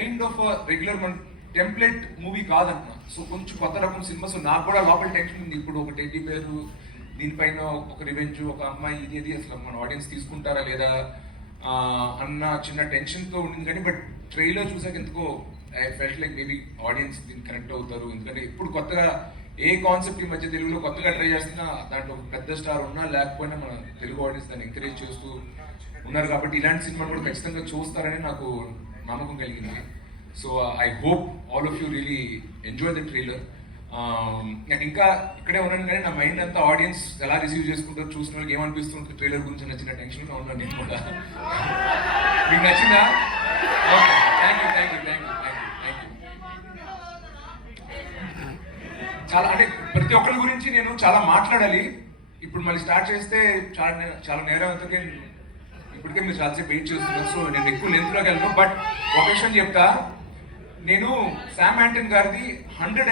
Kind of regular మన template movie కాదన్న. So కొంచెం కొత్త రకం సినిమా. సో నాకు కూడా లోపల టెన్షన్ ఉంది. ఇప్పుడు ఒక టెడ్డీ పేరు, దీనిపైన ఒక రివెంజ్, ఒక అమ్మాయి, ఇది అసలు మన ఆడియన్స్ తీసుకుంటారా లేదా అన్న చిన్న టెన్షన్తో ఉండింది. కానీ బట్ ట్రైలర్ చూసాక ఎందుకో I felt like maybe audience దీనికి కనెక్ట్ అవుతారు. ఎందుకంటే ఇప్పుడు కొత్తగా ఏ కాన్సెప్ట్ ఈ మధ్య తెలుగులో కొత్తగా ట్రై చేస్తున్నా దాంట్లో ఒక పెద్ద స్టార్ ఉన్నా లేకపోయినా మన తెలుగు ఆడియన్స్ దాన్ని ఎంకరేజ్ చేస్తూ ఉన్నారు. కాబట్టి ఇలాంటి సినిమాలు కూడా ఖచ్చితంగా చూస్తారని నాకు నమ్మకం కలిగింది. So I hope all of you really enjoy the trailer. నేను ఇంకా ఇక్కడే ఉన్నాను కానీ నా మైండ్ అంతా ఆడియన్స్ ఎలా రిసీవ్ చేసుకుంటారు, చూసిన వాళ్ళకి ఏమనిపిస్తుంది ట్రైలర్ గురించి నచ్చిన టెన్షన్గా ఉన్నాను నేను కూడా. మీకు నచ్చిందా? Okay, thank you. చాలా అంటే ప్రతి ఒక్కరి గురించి నేను చాలా మాట్లాడాలి. ఇప్పుడు మళ్ళీ స్టార్ట్ చేస్తే చాలా నేరం అవుతుంది. ఇప్పటికే మీరు చాలాసేపు వెయిట్ చేస్తున్నారు. సో నేను ఎక్కువ లెంత్లోకి వెళ్ళను. బట్ ఒక విషయం చెప్తా, నేను శామ్ యాంటన్ గారిది 100